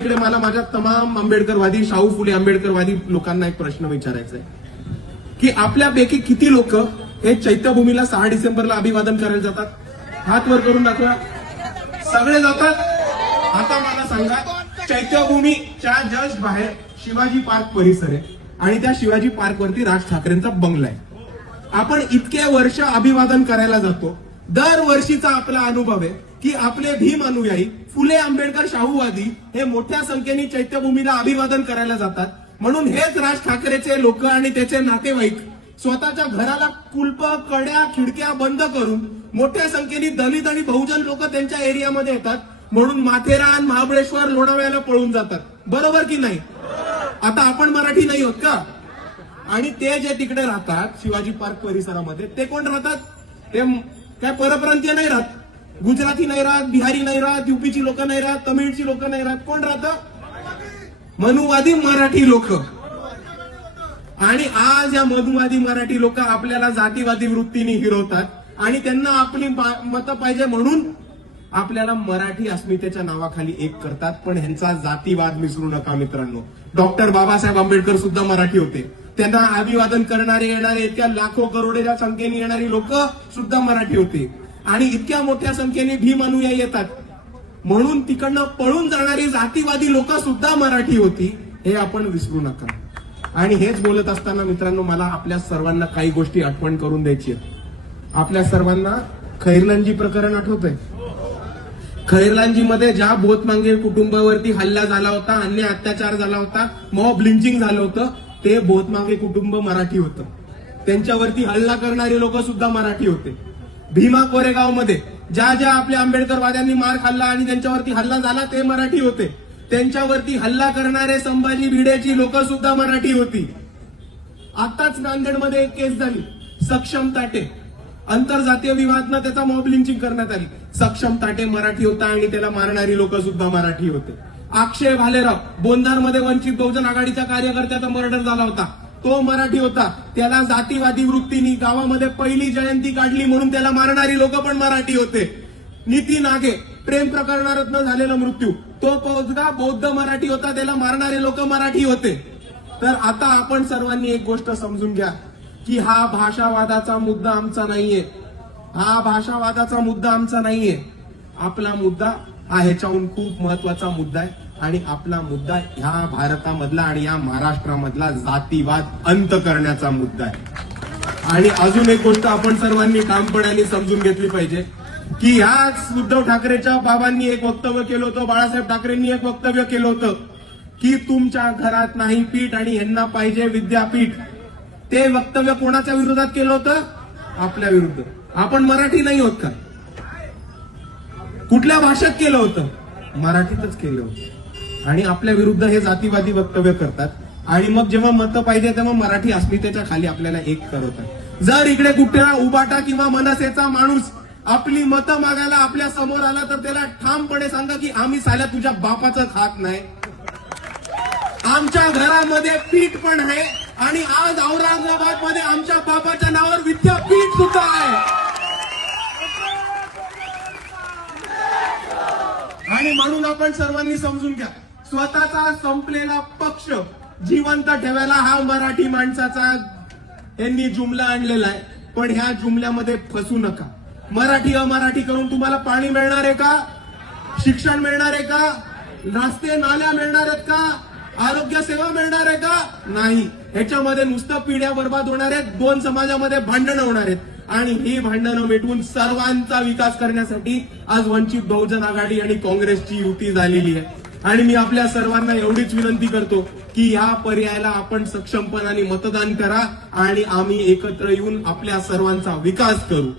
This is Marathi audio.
इकडे मला माझ्या तमाम आंबेडकरवादी शाहू फुले आंबेडकरवादी लोकांना एक प्रश्न विचारायचा आहे की आपल्यापैकी किती लोक हे चैत्यभूमीला 6 डिसेंबरला अभिवादन करायला जातात? हात वर करून दाखवा. सगळे जातात. आता मला सांगा, चैत्यभूमीच्या जस्ट बाहेर शिवाजी पार्क परिसर आहे आणि त्या शिवाजी पार्क वरती राज ठाकरेंचा बंगला आहे. आपण इतके वर्ष अभिवादन करायला जातो. दरवर्षीचा आपला अनुभव आहे की आपले भीम अनुयायी फुले आंबेडकर शाहूवादी हे मोठ्या संख्येने चैत्यभूमीला अभिवादन करायला जातात. म्हणून हेच राज ठाकरेचे लोक आणि त्याचे नातेवाईक स्वतःच्या घराला कुलप, कड्या, खिडक्या बंद करून मोठ्या संख्येने दलित आणि बहुजन लोक त्यांच्या एरियामध्ये येतात. म्हणून माथेरान, महाबळेश्वर, लोणावळ्याला पळून जातात. बरोबर की नाही? आता आपण मराठी नाही होत का? आणि ते जे तिकडे राहतात शिवाजी पार्क परिसरामध्ये, ते कोण राहतात? ते काय परप्रांतीय नाही राहत. गुजराती नाही राहत, बिहारी नाही राहत, युपीची लोक नाही राहत, तमिळची लोक नाही राहत. कोण राहतं? मनुवादी मराठी लोक. आणि आज या मनुवादी मराठी लोक आपल्याला जातीवादी वृत्तीने हिरवतात आणि त्यांना आपली मतं पाहिजे म्हणून आपल्याला मराठी अस्मितेच्या नावाखाली एक करतात. पण ह्यांचा जातीवाद विसरू नका मित्रांनो. डॉक्टर बाबासाहेब आंबेडकर सुद्धा मराठी होते. त्यांना अभिवादन करणारे येणारे इतक्या लाखो करोडच्या संख्येने येणारी लोक सुद्धा मराठी होते. आणि इतक्या मोठ्या संख्येने भीम अनुयायी येतात म्हणून तिकडनं पळून जाणारी जातीवादी लोक सुद्धा मराठी होती. हे आपण विसरू नका. आणि हेच बोलत असताना मित्रांनो, मला आपल्या सर्वांना काही गोष्टी आठवण करून द्यायची आहेत. आपल्या सर्वांना खैरलांजी प्रकरण आठवतंय? खैरलांजीमध्ये ज्या बोतमांगे कुटुंबावरती हल्ला झाला होता, अन्याय अत्याचार झाला होता, मॉब लिंचिंग झालं होतं, ते बोतमांगे कुटुंब मराठी होतं. त्यांच्यावरती हल्ला करणारे लोक सुद्धा मराठी होते. भीमा कोरेगाव मध्ये ज्या ज्या आपल्या आंबेडकरवाद्यांनी मार खाल्ला आणि त्यांच्यावरती हल्ला झाला ते मराठी होते. त्यांच्यावरती हल्ला करणारे संभाजी भिडेची लोक सुद्धा मराठी होती. आताच नांदेडमध्ये एक केस झाली, सक्षम ताटे, आंतरजातीय विवादानं त्याचा मॉब लिंचिंग करण्यात आली. सक्षम ताटे मराठी होता आणि त्याला मारणारी लोक सुद्धा मराठी होते. अक्षय भालेराव, बोंधारमध्ये वंचित बहुजन आघाडीच्या कार्यकर्त्याचा मर्डर झाला होता, तो मराठी होता. त्याला जातीवादी वृत्तीने गावामध्ये पहिली जयंती काढली म्हणून त्याला मारणारी लोक पण मराठी होते. नितीन नागे, प्रेम प्रकरणातनं झालेला मृत्यू, तो पोचगा बौद्ध मराठी होता, त्याला मारणारे लोक मराठी होते. तर आता आपण सर्वांनी एक गोष्ट समजून घ्या की हा भाषावादाचा मुद्दा आमचा नाहीये. हा भाषावादाचा मुद्दा आमचा नाहीये. आपला मुद्दा हा ह्याच्याहून खूप महत्वाचा मुद्दा आहे. आणि आपला मुद्दा ह्या भारतामधला आणि या महाराष्ट्रामधला जातीवाद अंत करण्याचा मुद्दा आहे. आणि अजून एक गोष्ट आपण सर्वांनी ठामपणाने समजून घेतली पाहिजे की ह्याच उद्धव ठाकरेच्या बाबांनी एक वक्तव्य केलं होतं, बाळासाहेब ठाकरेंनी एक वक्तव्य केलं होतं की तुमच्या घरात नाही पीठ आणि ह्यांना पाहिजे विद्यापीठ. ते वक्तव्य कोणाच्या विरोधात केलं होतं? आपल्या विरुद्ध. आपण मराठी नाही होत का? कुठल्या भाषेत केलं होतं? मराठीतच केलं होतं. आणि आपल्या विरुद्ध हे जातीवादी वक्तव्य करतात आणि मग जेव्हा मतं पाहिजे तेव्हा मराठी अस्मितेच्या खाली आपल्याला एक करतात. जर इकडे कुठला उबाटा किंवा मनसेचा माणूस आपली मतं मागायला आपल्या समोर आला तर त्याला ठामपणे सांगा की आम्ही साल्या तुझ्या बापाचं खात नाही. आमच्या घरामध्ये पीठ पण आहे आणि आज औरंगाबाद मध्ये आमच्या बापाच्या नावावर विद्यापीठ सुद्धा आहे. आणि म्हणून आपण सर्वांनी समजून घ्या, स्वतःचा संपलेला पक्ष जिवंत ठेवायला हा मराठी माणसाचा यांनी जुमला आणलेला आहे. पण ह्या जुमल्यामध्ये फसू नका. मराठी अमराठी करून तुम्हाला पाणी मिळणार आहे का? शिक्षण मिळणार आहे का? रस्ते नाल्या मिळणार आहेत का? आरोग्य सेवा मिळणार आहे का? नाही. ह्याच्यामध्ये नुसतं पिढ्या बर्बाद होणार आहेत, दोन समाजामध्ये भांडणं होणार आहेत. आणि ही भांडणं मिटवून सर्वांचा विकास करण्यासाठी आज वंचित बहुजन आघाडी आणि काँग्रेसची युती झालेली आहे. आणि मी आपल्या सर्वांना एवढीच विनंती करतो की या पर्यायाला आपण सक्षमपणाने मतदान करा आणि आम्ही एकत्र येऊन आपल्या सर्वांचा विकास करू.